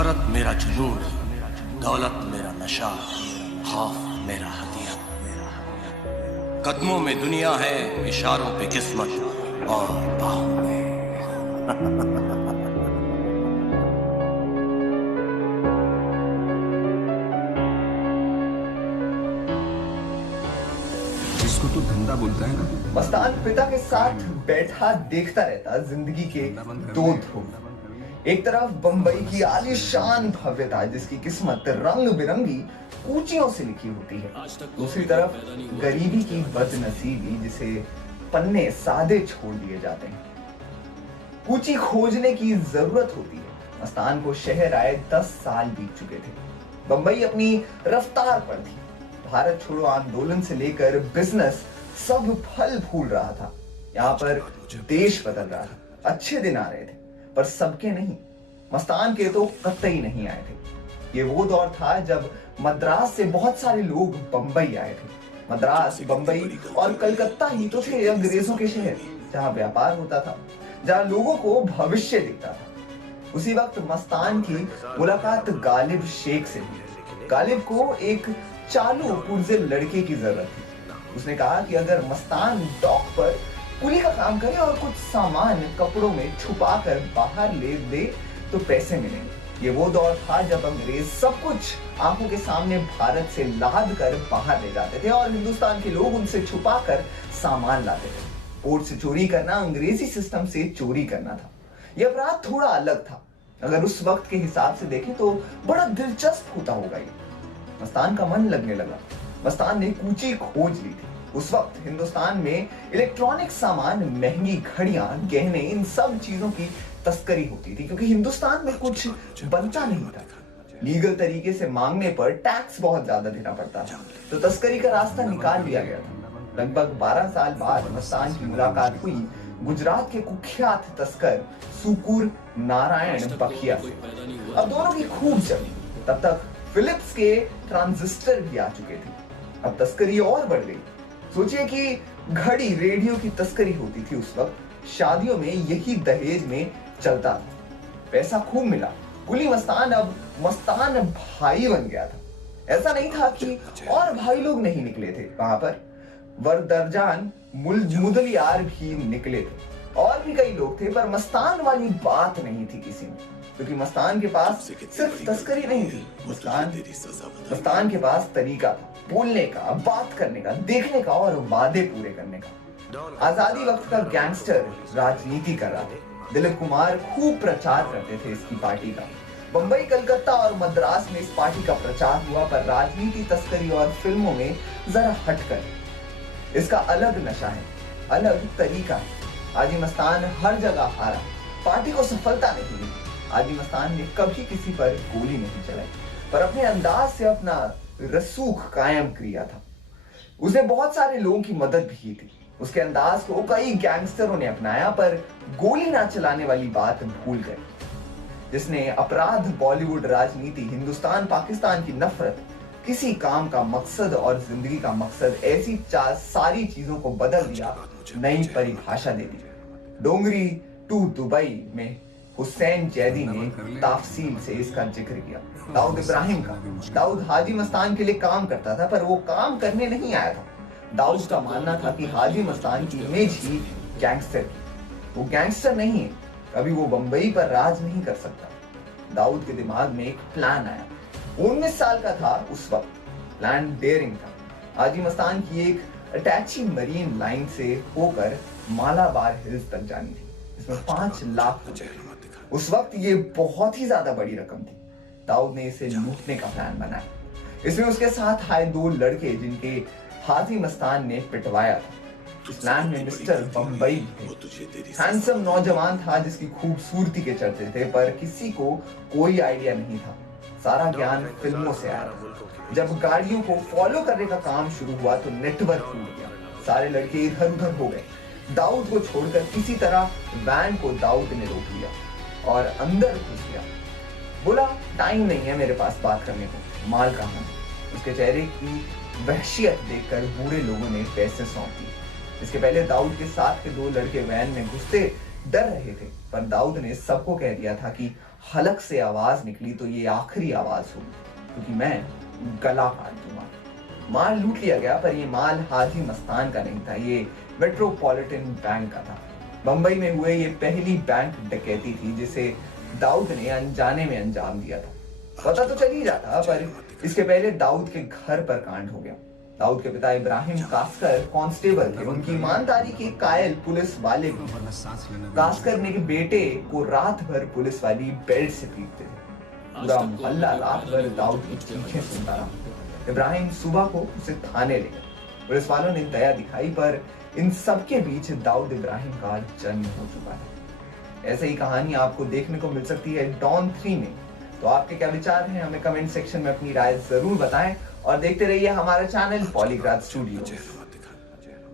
शोहरत मेरा जुनून, दौलत मेरा नशा, खौफ मेरा हथियार। कदमों में दुनिया है, इशारों पे किस्मत और बाहों में इसको तो धंधा बोलता है ना। मस्तान पिता के साथ बैठा देखता रहता जिंदगी के दो ध्रुव। एक तरफ बंबई की आलीशान भव्यता जिसकी किस्मत रंग बिरंगी कूचियों से लिखी होती है, दूसरी तरफ गरीबी की बदनसीबी जिसे पन्ने सादे छोड़ दिए जाते हैं। कूची खोजने की जरूरत होती है। मस्तान को शहर आए 10 साल बीत चुके थे। बंबई अपनी रफ्तार पर थी। भारत छोड़ो आंदोलन से लेकर बिजनेस सब फल फूल रहा था। यहाँ पर देश बदल रहा था। अच्छे दिन आ रहे थे, पर सबके नहीं। मस्तान के तो कतई नहीं आए थे। ये वो दौर था जब मद्रास से बहुत सारे लोग बंबई आए थे। मद्रास, बंबई और कलकत्ता ही तो थे अंग्रेजों के शहर, जहाँ व्यापार होता था, जहाँ लोगों को भविष्य दिखता था। उसी वक्त मस्तान की मुलाकात गालिब शेख से हुई। गालिब को एक चालू पुर्जे लड़के की जरूरत थी। उसने कहा कि अगर मस्तान डॉक पर कुली का काम करे और कुछ सामान कपड़ों में छुपा कर बाहर ले दे तो पैसे मिलेंगे। ये वो दौर था जब अंग्रेज सब कुछ आंखों के सामने भारत से लाद कर बाहर ले जाते थे और हिंदुस्तान के लोग उनसे छुपा कर सामान लाते थे। पोर्ट से चोरी करना अंग्रेजी सिस्टम से चोरी करना था। यह अपराध थोड़ा अलग था। अगर उस वक्त के हिसाब से देखें तो बड़ा दिलचस्प होता होगा ये। मस्तान का मन लगने लगा। मस्तान ने कूची खोज ली थी। उस वक्त हिंदुस्तान में इलेक्ट्रॉनिक सामान, महंगी घड़ियां, गहने, इन सब चीजों की तस्करी होती थी क्योंकि हिंदुस्तान में कुछ बनता नहीं था। लीगल तरीके से मांगने पर टैक्स बहुत ज्यादा देना पड़ता था, तो तस्करी का रास्ता निकाल लिया गया था। लगभग 12 साल बाद मस्तान की मुलाकात हुई गुजरात के कुख्यात तस्कर सुकुर नारायण बखिया से। अब दोनों की खूब जमी। तब तक फिलिप्स के ट्रांजिस्टर भी आ चुके थे। अब तस्करी और बढ़ गई। सोचिए कि घड़ी, रेडियो की तस्करी होती थी उस वक्त। शादियों में यही दहेज में चलता था। पैसा खूब मिला। कुली मस्तान अब मस्तान भाई बन गया था। ऐसा नहीं था कि और भाई लोग नहीं निकले थे। वहां पर वरदरजान मुदलियार भी निकले थे और भी कई लोग थे, पर मस्तान वाली बात नहीं थी किसी में, क्योंकि मस्तान के पास सिर्फ तस्करी नहीं थी। मस्तान के पास तरीका था बोलने का, बात करने का, देखने का और वादे पूरे करने का। आजादी वक्त का गैंगस्टर राजनीति कर रहा था। दिलीप कुमार खूब प्रचार करते थे इसकी पार्टी का। बंबई, कलकत्ता और मद्रास में इस पार्टी का प्रचार हुआ, पर राजनीति, तस्करी और फिल्मों में जरा हटकर। इसका अलग नशा है, अलग तरीका है। आजी मस्तान हर जगह हारा, पार्टी को सफलता नहीं मिली। आजी मस्तान ने कभी किसी पर गोली नहीं चलाई, पर अपने अंदाज से अपना रसूख कायम किया था। उसने बहुत सारे लोगों की मदद भी की थी। उसके अंदाज को कई गैंगस्टरों ने अपनाया, पर गोली ना चलाने वाली बात भूल गए। जिसने अपराध, बॉलीवुड, राजनीति, हिंदुस्तान पाकिस्तान की नफरत, किसी काम का मकसद और जिंदगी का मकसद, ऐसी सारी चीजों को बदल दिया, नई परिभाषा दे दी। डोंगरी टू दुबई में हुसैन जैदी ने ताफसील से इसका जिक्र किया। दाऊद इब्राहिम का। दाऊद हाजी मस्तान के लिए काम करता था, पर वो काम करने नहीं आया था। दाऊद का मानना था कि हाजी मस्तान की इमेज ही गैंगस्टर की। वो गैंगस्टर नहीं है, कभी वो बंबई पर राज नहीं कर सकता। दाऊद के दिमाग में एक प्लान आया। 19 साल का था उस वक्त। प्लान डेयरिंग था। हाजी मस्तान की एक अटैची मरीन लाइन से होकर मालाबार हिल्स तक जानी थी। इसमें 5 लाख। उस वक्त ये बहुत ही ज्यादा बड़ी रकम थी। दाऊद ने इसे लूटने का प्लान बनाया। इसमें उसके साथ आए 2 लड़के जिनके हाजी मस्तान ने पिटवाया था। इस प्लान में मिस्टर बंबई थे। हैंडसम नौजवान था जिसकी खूबसूरती के चर्चे थे, पर किसी को कोई आइडिया नहीं था। सारा ज्ञान फिल्मों से आया। जब गाड़ियों को फॉलो करने का काम शुरू हुआ तो नेटवर्क टूट गया। सारे लड़के इधर उधर हो गए। दाऊद को छोड़कर किसी तरह वैन को दाऊद ने रोक लिया और अंदर घुस गया। बोला, टाइम नहीं है मेरे पास बात करने को, माल कहाँ है? उसके चेहरे की वहशियत देखकर बूढ़े लोगों ने पैसे सौंप दिए। इसके पहले दाऊद के साथ के 2 लड़के वैन में घुसते डर रहे थे, पर दाऊद ने सबको कह दिया था कि हलक से आवाज निकली तो ये आखिरी आवाज होगी, क्योंकि मैं गला काट दूंगा। माल लूट लिया गया, पर ये माल हाजी मस्तान का नहीं था, ये मेट्रोपॉलिटन बैंक का था। बंबई में हुए ये पहली बैंक डकैती थी जिसे दाऊद ने अनजाने में अंजाम दिया था। पता तो चल ही जाता, पर इसके पहले दाऊद के घर पर कांड हो गया। दाऊद के पिता इब्राहिम कास्कर कांस्टेबल थे, उनकी ईमानदारी के कायल पुलिस वाले भी। कास्कर ने के बेटे को रात भर पुलिस वाली बेल्ट से पीटते थे। पूरा मोहल्ला रात भर दाऊद की चीखें सुनता रहा। इब्राहिम सुबह को उसे थाने ले गए। पुलिस वालों ने दया दिखाई, पर इन सबके बीच दाऊद इब्राहिम का जन्म हो चुका है। ऐसे ही कहानी आपको देखने को मिल सकती है डॉन 3 में। तो आपके क्या विचार हैं, हमें कमेंट सेक्शन में अपनी राय जरूर बताएं और देखते रहिए हमारा चैनल पॉलीग्राफ स्टूडियो।